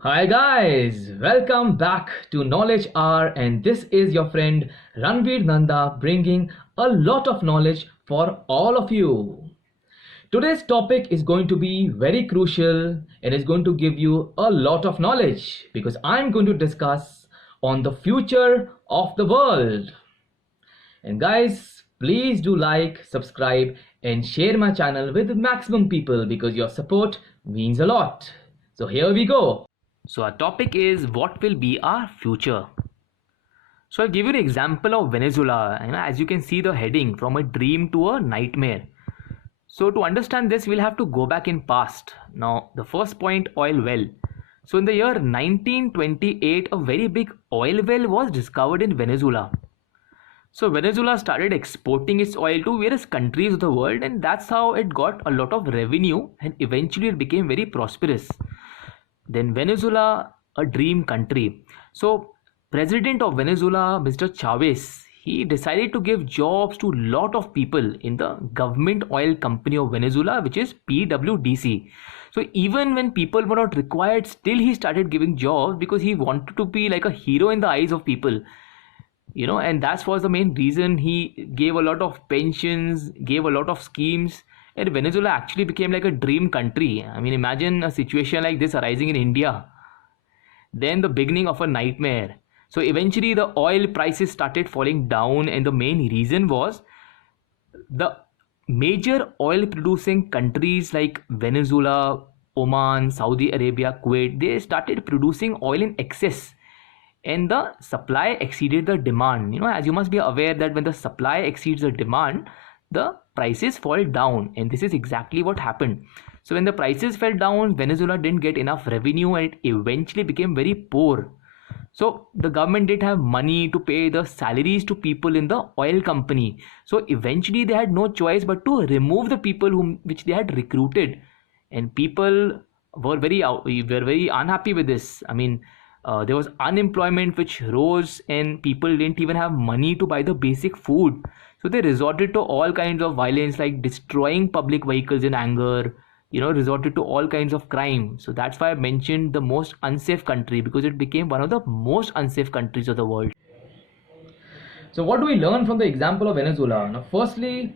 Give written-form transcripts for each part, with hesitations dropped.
Hi guys, welcome back to Knowledge Hour, and this is your friend Ranveer Nanda bringing a lot of knowledge for all of you. Today's topic is going to be very crucial and is going to give you a lot of knowledge because I'm going to discuss on the future of the world. And guys, please do like, subscribe and share my channel with maximum people because your support means a lot. So here we go. So our topic is what will be our future. So I'll give you an example of Venezuela. As you can see the heading from a dream to a nightmare. So to understand this, we'll have to go back in past. Now the first point, oil well. So in the year 1928, a very big oil well was discovered in Venezuela. So Venezuela started exporting its oil to various countries of the world, and that's how it got a lot of revenue and eventually it became very prosperous. Then Venezuela, a dream country. So President of Venezuela, Mr. Chavez, he decided to give jobs to a lot of people in the government oil company of Venezuela, which is PWDC. So even when people were not required, still he started giving jobs because he wanted to be like a hero in the eyes of people. And that was the main reason he gave a lot of pensions, gave a lot of schemes, and Venezuela actually became like a dream country. I mean, imagine a situation like this arising in India. Then the beginning of a nightmare. So eventually the oil prices started falling down, and the main reason was the major oil producing countries like Venezuela, Oman, Saudi Arabia, Kuwait, they started producing oil in excess and the supply exceeded the demand. As you must be aware that when the supply exceeds the demand, the prices fall down, and this is exactly what happened. So when the prices fell down, Venezuela didn't get enough revenue and it eventually became very poor. So the government didn't have money to pay the salaries to people in the oil company. So eventually they had no choice but to remove the people which they had recruited, and people were very unhappy with this. I mean, there was unemployment which rose and people didn't even have money to buy the basic food. So they resorted to all kinds of violence like destroying public vehicles in anger, resorted to all kinds of crime. So that's why I mentioned the most unsafe country, because it became one of the most unsafe countries of the world. So what do we learn from the example of Venezuela? Now, firstly,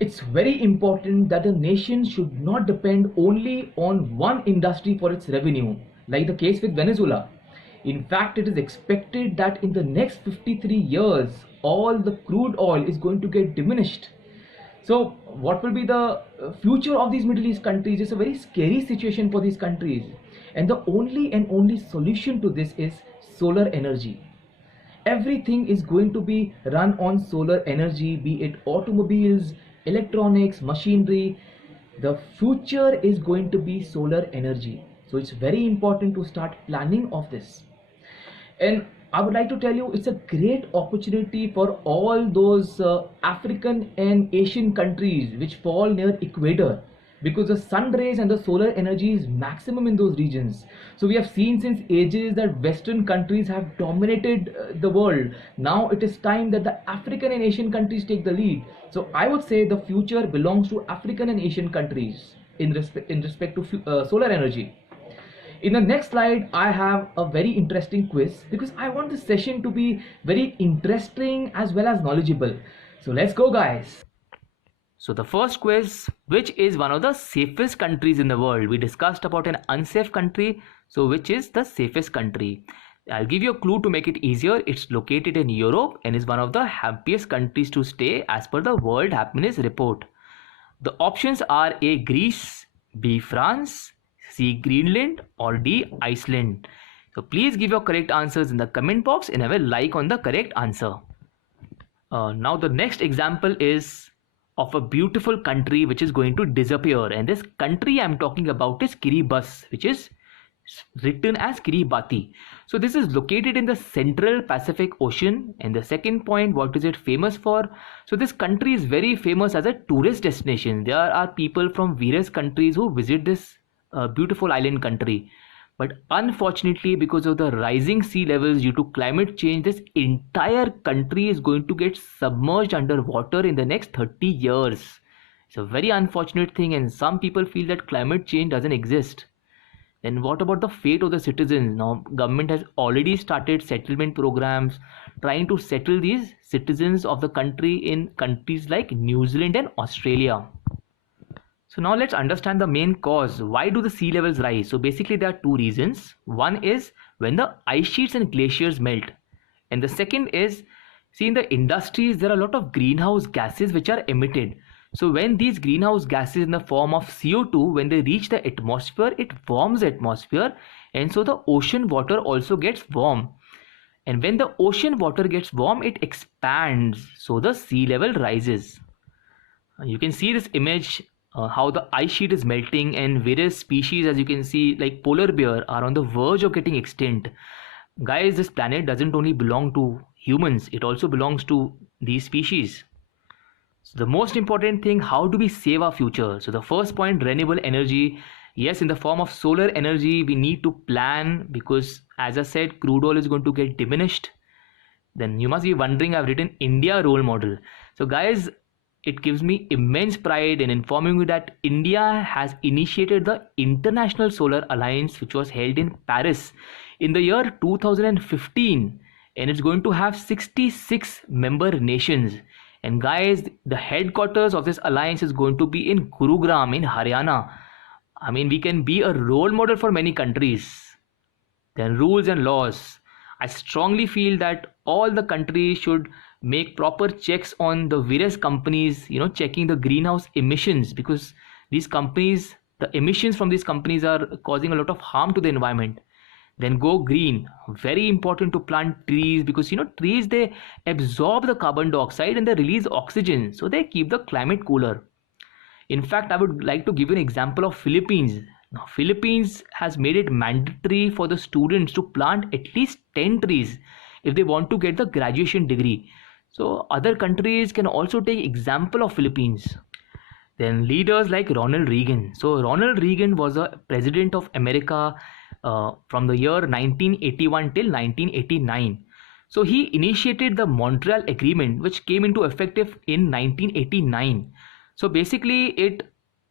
it's very important that a nation should not depend only on one industry for its revenue, like the case with Venezuela. In fact, it is expected that in the next 53 years, all the crude oil is going to get diminished. So, what will be the future of these Middle East countries? It's a very scary situation for these countries. And the only solution to this is solar energy. Everything is going to be run on solar energy, be it automobiles, electronics, machinery. The future is going to be solar energy. So it's very important to start planning of this. And I would like to tell you, it's a great opportunity for all those African and Asian countries which fall near equator, because the sun rays and the solar energy is maximum in those regions. So we have seen since ages that Western countries have dominated the world. Now it is time that the African and Asian countries take the lead. So I would say the future belongs to African and Asian countries in respect to solar energy. In the next slide, I have a very interesting quiz because I want this session to be very interesting as well as knowledgeable. So let's go, guys. So the first quiz, which is one of the safest countries in the world? We discussed about an unsafe country. So which is the safest country? I'll give you a clue to make it easier. It's located in Europe and is one of the happiest countries to stay as per the World Happiness Report. The options are A. Greece, B. France, C. Greenland, or D. Iceland. So please give your correct answers in the comment box and have a like on the correct answer. Now the next example is of a beautiful country which is going to disappear, and this country I'm talking about is Kiribati, which is written as Kiribati. So this is located in the central Pacific Ocean. And the second point, what is it famous for? So this country is very famous as a tourist destination. There are people from various countries who visit this beautiful island country. But unfortunately, because of the rising sea levels due to climate change, this entire country is going to get submerged underwater in the next 30 years. It's a very unfortunate thing, and some people feel that climate change doesn't exist. Then what about the fate of the citizens? Now government has already started settlement programs trying to settle these citizens of the country in countries like New Zealand and Australia. So now let's understand the main cause. Why do the sea levels rise? So basically there are two reasons. One is when the ice sheets and glaciers melt. And the second is, see, in the industries there are a lot of greenhouse gases which are emitted. So when these greenhouse gases in the form of CO2, when they reach the atmosphere, it warms the atmosphere, and so the ocean water also gets warm. And when the ocean water gets warm, it expands, so the sea level rises. You can see this image, how the ice sheet is melting, and various species, as you can see, like polar bear, are on the verge of getting extinct. Guys, this planet doesn't only belong to humans, it also belongs to these species. So the most important thing, how do we save our future? So the first point, renewable energy. Yes, in the form of solar energy, we need to plan, because as I said, crude oil is going to get diminished. Then you must be wondering, I've written India role model. So guys, it gives me immense pride in informing you that India has initiated the International Solar Alliance, which was held in Paris in the year 2015, and it's going to have 66 member nations. And guys, the headquarters of this alliance is going to be in Gurugram in Haryana. I mean, we can be a role model for many countries. Then rules and laws. I strongly feel that all the countries should make proper checks on the various companies, checking the greenhouse emissions, because these companies, the emissions from these companies are causing a lot of harm to the environment. Then go green. Very important to plant trees, because trees, they absorb the carbon dioxide and they release oxygen, so they keep the climate cooler. In fact, I would like to give you an example of Philippines. Now, Philippines has made it mandatory for the students to plant at least 10 trees if they want to get the graduation degree. So other countries can also take example of Philippines. Then leaders like Ronald Reagan. So Ronald Reagan was a president of America from the year 1981 till 1989. So he initiated the Montreal Agreement, which came into effective in 1989. So basically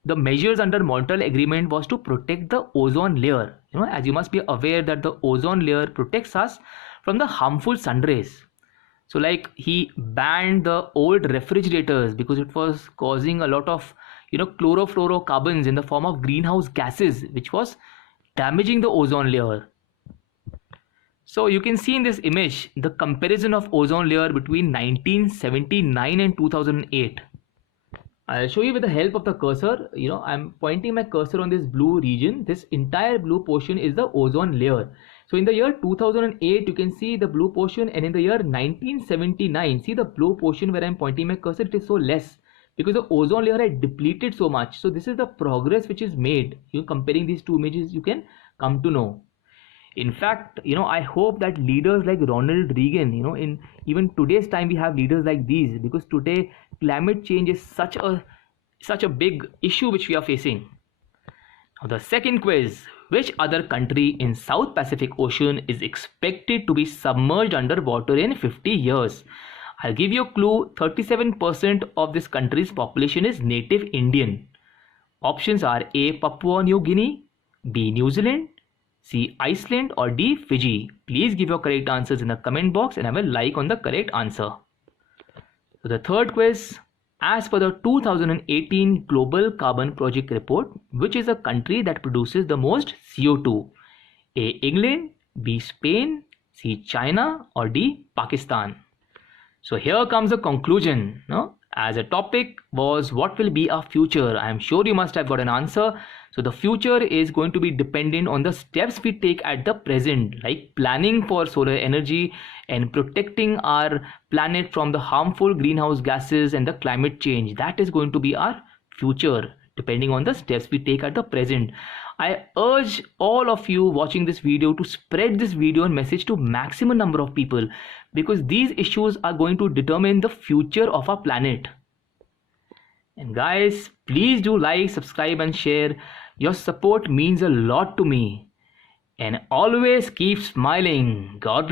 the measures under Montreal Agreement was to protect the ozone layer. As you must be aware that the ozone layer protects us from the harmful sun rays. So like he banned the old refrigerators because it was causing a lot of chlorofluorocarbons in the form of greenhouse gases, which was damaging the ozone layer. So you can see in this image the comparison of ozone layer between 1979 and 2008. I'll show you with the help of the cursor. I'm pointing my cursor on this blue region. This entire blue portion is the ozone layer. So in the year 2008, you can see the blue portion, and in the year 1979, see the blue portion where I'm pointing my cursor, it is so less because the ozone layer had depleted so much. So this is the progress which is made. Comparing these two images, you can come to know. In fact, I hope that leaders like Ronald Reagan, in even today's time, we have leaders like these, because today climate change is such a big issue which we are facing. Now the second quiz, which other country in South Pacific Ocean is expected to be submerged underwater in 50 years? I'll give you a clue. 37% of this country's population is native Indian. Options are A, Papua New Guinea, B, New Zealand, C, Iceland, or D, Fiji. Please give your correct answers in the comment box and I will like on the correct answer. So the third quiz, as per the 2018 Global Carbon Project report, which is a country that produces the most CO2? A, England, B, Spain, C, China, or D, Pakistan. So here comes the conclusion. As a topic was what will be our future. I am sure you must have got an answer. So the future is going to be dependent on the steps we take at the present, like planning for solar energy and protecting our planet from the harmful greenhouse gases and the climate change. That is going to be our future, depending on the steps we take at the present. I urge all of you watching this video to spread this video and message to maximum number of people, because these issues are going to determine the future of our planet. And guys, please do like, subscribe and share. Your support means a lot to me. And always keep smiling. God bless.